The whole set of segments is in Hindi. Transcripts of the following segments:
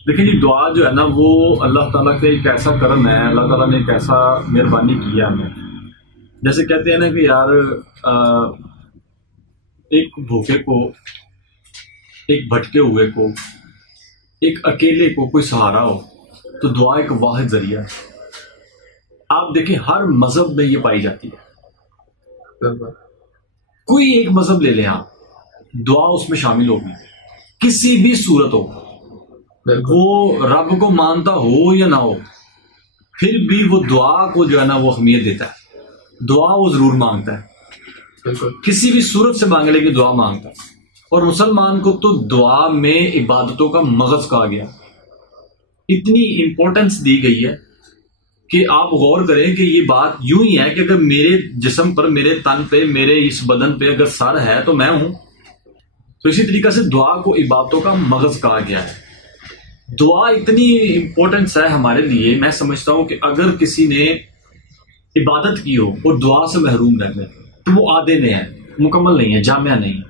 देखिए जी, दुआ जो है ना वो अल्लाह ताला का एक ऐसा करम है, अल्लाह ताला ने एक ऐसा मेहरबानी किया हमें। जैसे कहते हैं ना कि यार एक भूखे को, एक भटके हुए को, एक अकेले को कोई सहारा हो तो दुआ एक वाहिद जरिया है। आप देखें हर मजहब में ये पाई जाती है। कोई एक मजहब ले लें आप, दुआ उसमें शामिल होगी किसी भी सूरत हो, वो रब को मानता हो या ना हो, फिर भी वो दुआ को जो है ना वो अहमियत देता है, दुआ वो जरूर मांगता है, किसी भी सूरत से मांग लेकिन दुआ मांगता है। और मुसलमान को तो दुआ में इबादतों का मगज कहा गया, इतनी इंपॉर्टेंस दी गई है कि आप गौर करें कि ये बात यूं ही है कि अगर मेरे जिस्म पर, मेरे तन पे, मेरे इस बदन पे अगर सर है तो मैं हूं। तो इसी तरीके से दुआ को इबादतों का मगज कहा गया है। दुआ इतनी इंपॉर्टेंस है हमारे लिए, मैं समझता हूं कि अगर किसी ने इबादत की हो और दुआ से महरूम रह गए तो वो आधे में है, मुकम्मल नहीं है, जामिया नहीं है।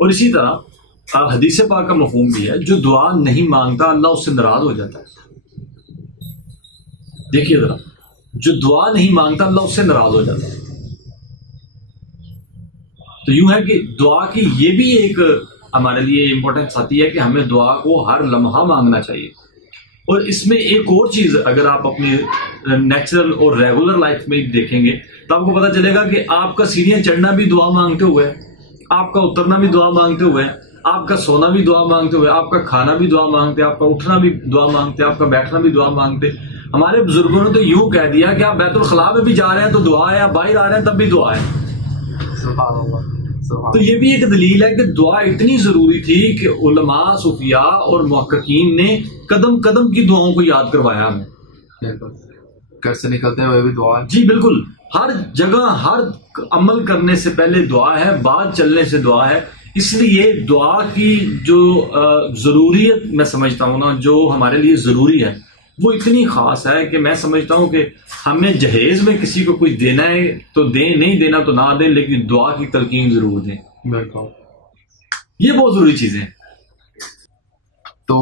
और इसी तरह हदीस पाक का मफहूम भी है, जो दुआ नहीं मांगता अल्लाह उससे नाराज हो जाता है। देखिए जरा, जो दुआ नहीं मांगता अल्लाह उससे नाराज हो जाता है। तो यूं है कि दुआ की ये भी एक हमारे लिए इंपॉर्टेंस आती है कि हमें दुआ को हर लम्हा मांगना चाहिए। और इसमें एक और चीज अगर आप अपनी नेचुरल और रेगुलर लाइफ में देखेंगे तो आपको पता चलेगा कि आपका सीढ़ियां चढ़ना भी दुआ मांगते हुए है, आपका उतरना भी दुआ मांगते हुए है, आपका सोना भी दुआ मांगते हुए, आपका खाना भी दुआ मांगते, आपका उठना भी दुआ मांगते, आपका बैठना भी दुआ मांगते। हमारे बुजुर्गों ने तो यूं कह दिया कि आप बैतुल खला में भी जा रहे हैं तो दुआ है, आप बाहर आ रहे हैं तब भी दुआ है। तो ये भी एक दलील है कि दुआ इतनी जरूरी थी कि उलमा, सूफिया और मुहक्किकीन ने कदम कदम की दुआओं को याद करवाया हमें। घर से निकलते हुए भी दुआ है। जी बिल्कुल, हर जगह हर अमल करने से पहले दुआ है, बाद चलने से दुआ है। इसलिए दुआ की जो जरूरियत मैं समझता हूँ ना, जो हमारे लिए जरूरी है वो इतनी खास है कि मैं समझता हूँ कि हमें जहेज में किसी को कुछ देना है तो दें, नहीं देना तो ना दें, लेकिन दुआ की तलकीन जरूर दें। ये बहुत जरूरी चीजें। तो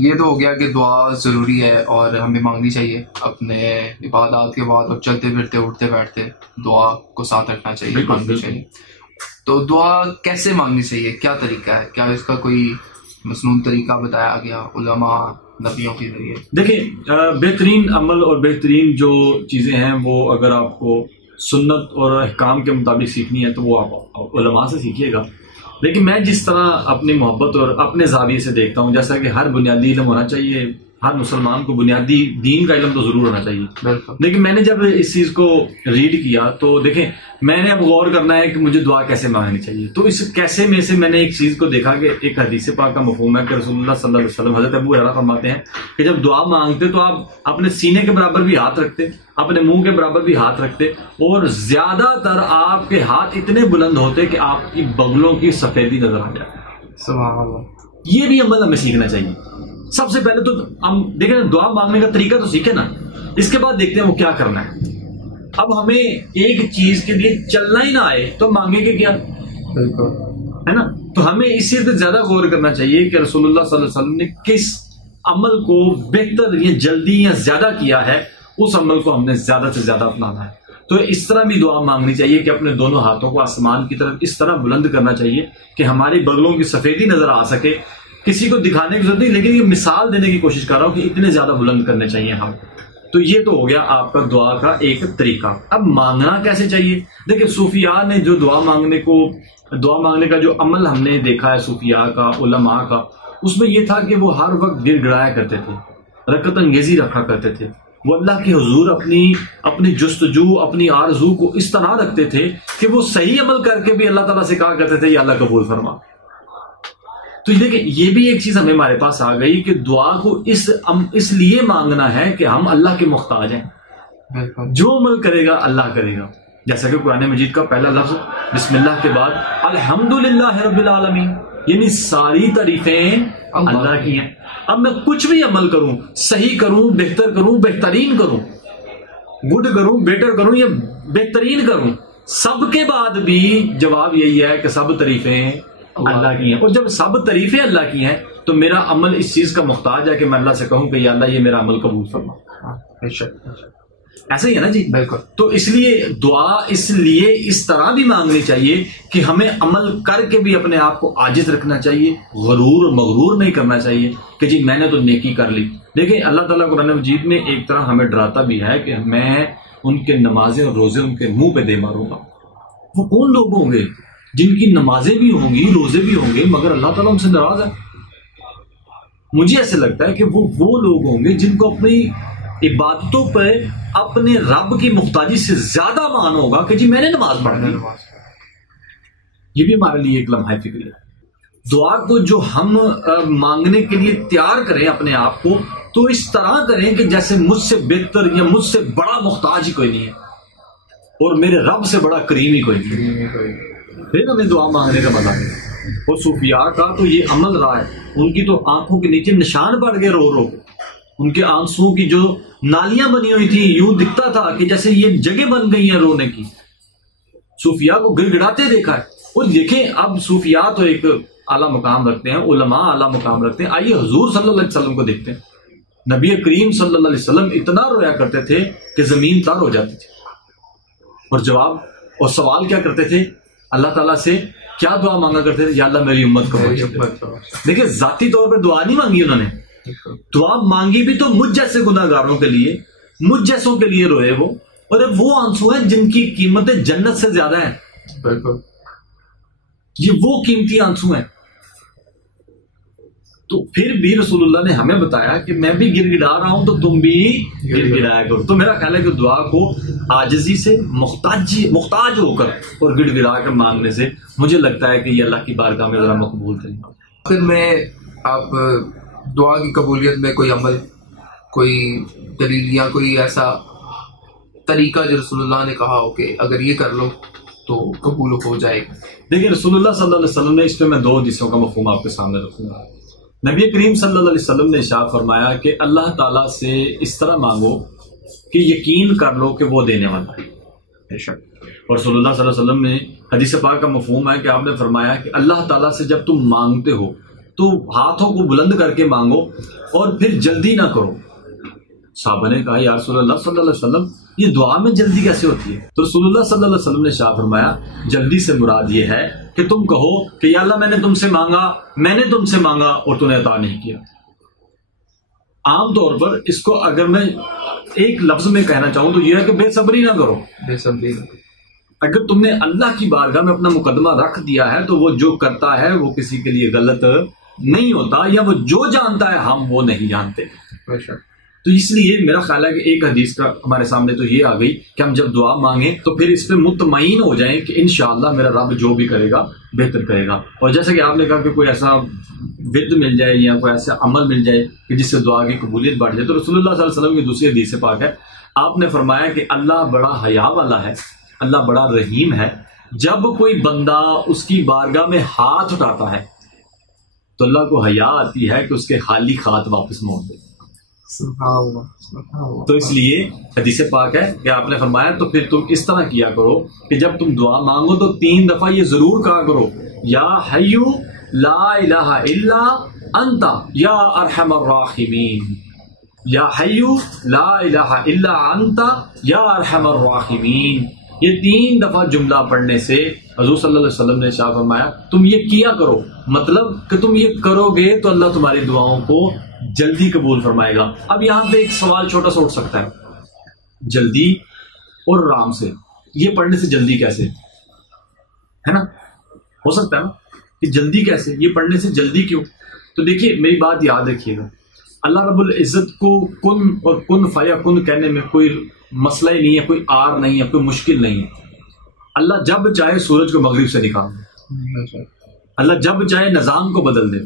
ये तो हो गया कि दुआ जरूरी है और हमें मांगनी चाहिए अपने इबादत के बाद। अब चलते फिरते उठते बैठते दुआ को साथ रखना चाहिए, मांगनी चाहिए। तो दुआ कैसे मांगनी चाहिए, क्या तरीका है, क्या इसका कोई मसनून तरीका बताया गया उलमा नबियों के जरिए? देखिए, बेहतरीन अमल और बेहतरीन जो चीजें हैं वो अगर आपको सुन्नत और अहकाम के मुताबिक सीखनी है तो वो आप उलमा से सीखिएगा। लेकिन मैं जिस तरह अपनी मोहब्बत और अपने ज़ाविये से देखता हूँ, जैसा कि हर बुनियादी इल्म होना चाहिए, हर मुसलमान को बुनियादी दीन का इल्म तो जरूर होना चाहिए। लेकिन मैंने जब इस चीज को रीड किया तो देखें, मैंने अब गौर करना है कि मुझे दुआ कैसे मांगनी चाहिए। तो इस कैसे में से मैंने एक चीज को देखा कि एक हदीस पाक का मफहूम है कि रसूलुल्लाह सल्लल्लाहु अलैहि वसल्लम हज़रत अबू हुरैरा फरमाते हैं कि जब दुआ मांगते तो आप अपने सीने के बराबर भी हाथ रखते, अपने मुंह के बराबर भी हाथ रखते, और ज्यादातर आपके हाथ इतने बुलंद होते कि आपकी बगलों की सफेदी नजर आ जाए। सुभान अल्लाह। ये भी अमल हमें सीखना चाहिए। सबसे पहले तो हम देखें ना, दुआ मांगने का तरीका तो सीखे ना, इसके बाद देखते हैं वो क्या करना है। अब हमें एक चीज के लिए चलना ही ना आए तो मांगेंगे क्या, है ना? तो हमें इसी से ज्यादा गौर करना चाहिए कि रसूलुल्लाह सल्लल्लाहु अलैहि वसल्लम ने किस अमल को बेहतर या जल्दी या ज्यादा किया है, उस अमल को हमने ज्यादा से ज्यादा अपनाना है। तो इस तरह भी दुआ मांगनी चाहिए कि अपने दोनों हाथों को आसमान की तरफ इस तरह बुलंद करना चाहिए कि हमारी बगलों की सफेदी नजर आ सके। किसी को दिखाने की जरूरत नहीं, लेकिन ये मिसाल देने की कोशिश कर रहा हूं कि इतने ज्यादा बुलंद करने चाहिए हम। तो ये तो हो गया आपका दुआ का एक तरीका। अब मांगना कैसे चाहिए? देखिए, सूफिया ने जो दुआ मांगने का जो अमल हमने देखा है सूफिया का, उलमा का, उसमें यह था कि वो हर वक्त गिड़गिड़ाया करते थे, रकत अंगेजी रखा करते थे। वो अल्लाह के हुजूर अपनी जुस्तजू, अपनी आरजू को इस तरह रखते थे कि वो सही अमल करके भी अल्लाह ताला से कहा करते थे या अल्लाह कबूल फरमा। तो देखिए, ये भी एक चीज हमें हमारे पास आ गई कि दुआ को इसलिए मांगना है कि हम अल्लाह के मुख्ताज हैं। जो अमल करेगा अल्लाह करेगा। जैसा कि कुरान मजीद का पहला लफ्ज बिस्मिल्लाह के बाद अल्हम्दुलिल्लाह रब्बिल आलमीन, यानी सारी तारीफें अल्लाह की हैं। अब मैं कुछ भी अमल करूं, सही करूं, बेहतर करूं, बेहतरीन करूं, गुड करूं, बेटर करूं या बेहतरीन करूं, सबके बाद भी जवाब यही है कि सब तारीफें अल्लाह की हैं। और जब सब तारीफें अल्लाह की हैं तो मेरा अमल इस चीज का मुख्ताज है कि मैं अल्लाह से कहूं कि या अल्लाह ये मेरा अमल कबूल फरमा। ऐसा ही है ना जी, बिल्कुल। तो इसलिए दुआ इसलिए इस तरह भी मांगनी चाहिए कि हमें अमल करके भी अपने आप को आजिज रखना चाहिए, गरूर और मगरूर नहीं करना चाहिए कि जी मैंने तो नेकी कर ली। देखिए अल्लाह ताला कुरान मजीद में एक तरह हमें डराता भी है कि मैं उनके नमाजें और रोजे उनके मुंह पे दे मारूंगा। वो कौन लोग होंगे जिनकी नमाजें भी होंगी, रोजे भी होंगे, मगर अल्लाह ताला उनसे नाराज है? मुझे ऐसे लगता है कि वो लोग होंगे जिनको अपनी इबादतों पर अपने रब की मुख्ताजी से ज्यादा मान होगा कि जी मैंने नमाज पढ़ ली। ये भी हमारे लिए एक लम्हा फिक्र है। दुआ को जो हम मांगने के लिए तैयार करें अपने आप को, तो इस तरह करें कि जैसे मुझसे बेहतर या मुझसे बड़ा मुख्ताज ही कोई नहीं है और मेरे रब से बड़ा करीम ही कोई नहीं है। फिर हमें दुआ मांगने का मजा है। और सूफिया का तो ये अमल रहा है, उनकी तो आंखों के नीचे निशान पड़ गए रो रो, उनके आंसुओं की जो नालियां बनी हुई थी, यूं दिखता था कि जैसे ये जगह बन गई है रोने की। सूफिया को गिड़गिड़ाते देखा है। और देखें अब सूफिया तो एक आला मुकाम रखते हैं, उलमा आला मुकाम रखते हैं। आइए हुजूर सल्लल्लाहु अलैहि वसल्लम को देखते हैं। नबी करीम सल्लल्लाहु अलैहि वसल्लम इतना रोया करते थे कि जमीन तर हो जाती थी। और जवाब और सवाल क्या करते थे अल्लाह ताला से? क्या दुआ मांगा करते थे? या अल्लाह मेरी उम्मत को बख्श। देखिए जाती तौर पर दुआ नहीं मांगी उन्होंने, दुआ मांगी भी तो मुझ जैसे गुनाहगारों के लिए, मुझ जैसों के लिए रोए वो। और वो आंसू हैं जिनकी कीमतें जन्नत से ज्यादा है। बिल्कुल, ये वो कीमती आंसू हैं। तो फिर भी रसूलुल्लाह ने हमें बताया कि मैं भी गिड़गिड़ा रहा हूं तो तुम भी गिड़गिड़ाया करो। तो मेरा ख्याल है कि दुआ को आजिजी से मुख्ताज होकर और गिड़गिड़ा कर मांगने से मुझे लगता है कि ये अल्लाह की बारगाह में जरा मकबूल करेगा। फिर मैं आप दुआ की कबूलियत में कोई अमल, कोई दलील या कोई ऐसा तरीका जो रसूलुल्लाह ने कहा हो कि अगर ये कर लो तो कबूल हो जाएगा? देखिए रसूलुल्लाह सल्लल्लाहु अलैहि वसल्लम ने, इस पे मैं दो हदीसों का मफहूम आपके सामने रखूंगा। नबी करीम सल्लल्लाहु अलैहि वसल्लम ने इरशाद फरमाया कि अल्लाह ताला से इस तरह मांगो कि यकीन कर लो कि वो देने वाला है। और रसूलुल्लाह सल्लल्लाहु अलैहि वसल्लम ने हदीस पाक का मफहूम है कि आपने फरमाया कि अल्लाह ताला से जब तुम मांगते हो तो हाथों को बुलंद करके मांगो और फिर जल्दी ना करो। साहबा ने कहा या रसूलुल्लाह सल्लल्लाहु अलैहि वसल्लम ये दुआ में जल्दी कैसे होती है? तो रसूलुल्लाह सल्लल्लाहु अलैहि वसल्लम ने इरशाद फरमाया जल्दी से मुराद ये है कि तुम कहो कि या अल्लाह मैंने तुमसे मांगा और तूने अता नहीं किया। आमतौर पर इसको अगर मैं एक लफ्ज में कहना चाहूं तो यह है कि बेसब्री ना करो। बेसब्री, अगर तुमने अल्लाह की बारगाह में अपना मुकदमा रख दिया है तो वो जो करता है वो किसी के लिए गलत नहीं होता, या वो जो जानता है हम वो नहीं जानते। तो इसलिए मेरा ख्याल है कि एक हदीस का हमारे सामने तो ये आ गई कि हम जब दुआ मांगे तो फिर इस पे मुतमईन हो जाएं कि इंशाअल्लाह मेरा रब जो भी करेगा बेहतर करेगा। और जैसा कि आपने कहा कि कोई ऐसा विद मिल जाए या कोई ऐसा अमल मिल जाए कि जिससे दुआ की कबूलियत बढ़ जाए, तो रसूलुल्लाह सल्लल्लाहु अलैहि वसल्लम की दूसरी हदीस पाक है, आपने फरमाया कि अल्लाह बड़ा हया वाला है, अल्लाह बड़ा रहीम है। जब कोई बंदा उसकी बारगाह में हाथ उठाता है तो अल्लाह को हया आती है कि उसके खाली हाथ वापस मोड़ दे। तो इसलिए हदीस पाक है कि आपने फरमाया तो फिर तुम इस तरह किया करो कि जब तुम दुआ मांगो तो 3 दफा ये जरूर कहा करो, या हय्यु ला इलाहा इल्ला अंता या अरहमर राहिमीन, या हय्यु ला इलाहा इल्ला अंता या अरहमर राहिमीन। ये 3 दफा जुमला पढ़ने से हजूर सल्लल्लाहु अलैहि वसल्लम ने इरशाद फरमाया तुम ये किया करो, मतलब कि तुम ये करोगे तो अल्लाह तुम्हारी दुआओं को जल्दी कबूल फरमाएगा। अब यहां पे एक सवाल छोटा सा उठ सकता है, जल्दी और आराम से ये पढ़ने से जल्दी कैसे, है ना? हो सकता है ना कि जल्दी कैसे, ये पढ़ने से जल्दी क्यों? तो देखिए मेरी बात याद रखिएगा, अल्लाह रब्बुल इज्जत को कुन और कुन फयकुन कहने में कोई मसला ही नहीं है, कोई आर नहीं है, कोई मुश्किल नहीं है। अल्लाह जब चाहे सूरज को मगरिब से निकाल दे, अल्लाह जब चाहे निजाम को बदल दे,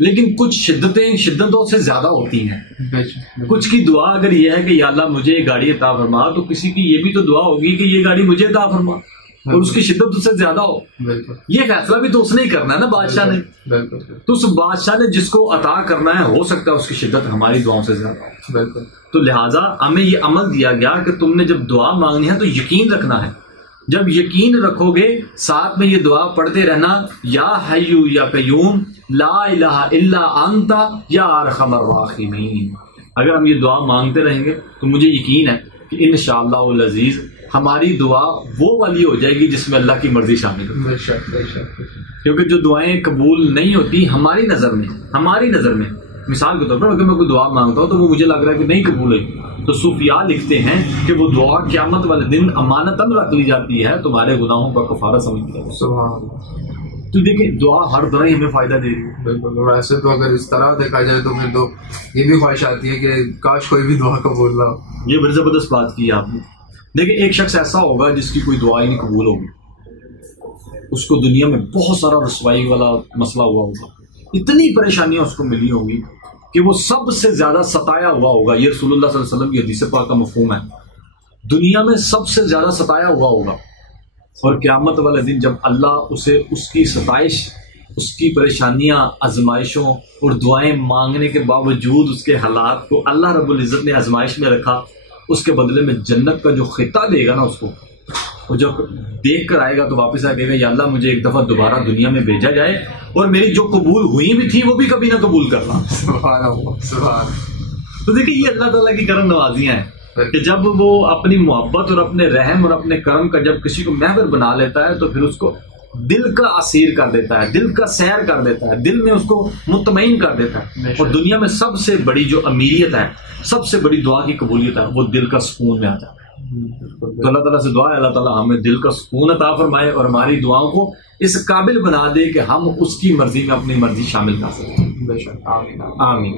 लेकिन कुछ शिद्दतों से ज्यादा होती हैं। कुछ की दुआ अगर ये है कि या अल्लाह मुझे ये गाड़ी अता फरमा, तो किसी की ये भी तो दुआ होगी कि ये गाड़ी मुझे अता फरमा, और उसकी शिद्दत उससे ज्यादा हो। ये फैसला भी तो उसने ही करना है ना, बादशाह ने। तो उस बादशाह ने जिसको अता करना है हो सकता है उसकी शिद्दत हमारी दुआओं से ज्यादा हो। तो लिहाजा हमें ये अमल दिया गया कि तुमने जब दुआ मांगनी है तो यकीन रखना है, जब यकीन रखोगे, साथ में ये दुआ पढ़ते रहना, या हय्यू या कय्यूम ला इलाहा इल्ला अंता या अरहमर राहिमीन। अगर हम ये दुआ मांगते रहेंगे तो मुझे यकीन है कि इंशाअल्लाह अज़ीज हमारी दुआ वो वाली हो जाएगी जिसमें अल्लाह की मर्जी शामिल हो। क्योंकि जो दुआएं कबूल नहीं होती हमारी नज़र में, मिसाल के तौर पर अगर मैं कोई दुआ मांगता हूँ तो वो मुझे लग रहा है कि नहीं कबूल है, तो सूफिया लिखते हैं कि वो दुआ क़यामत वाले दिन अमानतन रख ली जाती है, तुम्हारे गुनाहों का कफारा समझ लिया। तो देखिए दुआ हर तरह ही हमें फायदा दे रही है। बिल्कुल। वैसे तो अगर इस तरह देखा जाए तो फिर तो ये भी ख्वाहिश आती है कि काश कोई भी दुआ कबूल ना हो। ये बड़ी जबरदस्त बात की आपने। देखिए एक शख्स ऐसा होगा जिसकी कोई दुआ ही नहीं कबूल होगी, उसको दुनिया में बहुत सारा रसवाई वाला मसला हुआ होगा, इतनी परेशानियां उसको मिली होगी कि वो सबसे ज्यादा सताया हुआ होगा। ये रसूलुल्लाह सल्लल्लाहु अलैहि वसल्लम की हदीस पाक का मफहूम है, दुनिया में सबसे ज्यादा सताया हुआ होगा। और क़यामत वाले दिन जब अल्लाह उसे उसकी सताइश, उसकी परेशानियां, आजमाइशों और दुआएं मांगने के बावजूद उसके हालात को अल्लाह रब्बुल इज़्ज़त ने आजमाइश में रखा, उसके बदले में जन्नत का जो खिता देगा ना उसको, वो जब देख कर आएगा तो वापस आएगा, या अल्लाह मुझे एक दफा दोबारा दुनिया में भेजा जाए और मेरी जो कबूल हुई भी थी वो भी कभी ना कबूल करना। सुभान अल्लाह, सुभान। तो देखिए ये अल्लाह ताला की करम नवाजियां हैं कि जब वो अपनी मोहब्बत और अपने रहम और अपने करम का जब किसी को महवर बना लेता है तो फिर उसको दिल का असीर कर देता है, दिल का सैर कर देता है, दिल में उसको मुतमईन कर देता है। और दुनिया में सबसे बड़ी जो अमीरियत है, सबसे बड़ी दुआ की कबूलियत है, वो दिल का सुकून में आ जाता है। तो अल्लाह ताला से दुआ है, अल्लाह ताला हमें दिल का सुकून अता फरमाए और हमारी दुआओं को इस काबिल बना दे कि हम उसकी मर्जी में अपनी मर्जी शामिल कर सकें। बेशक। आमीन। आमीन।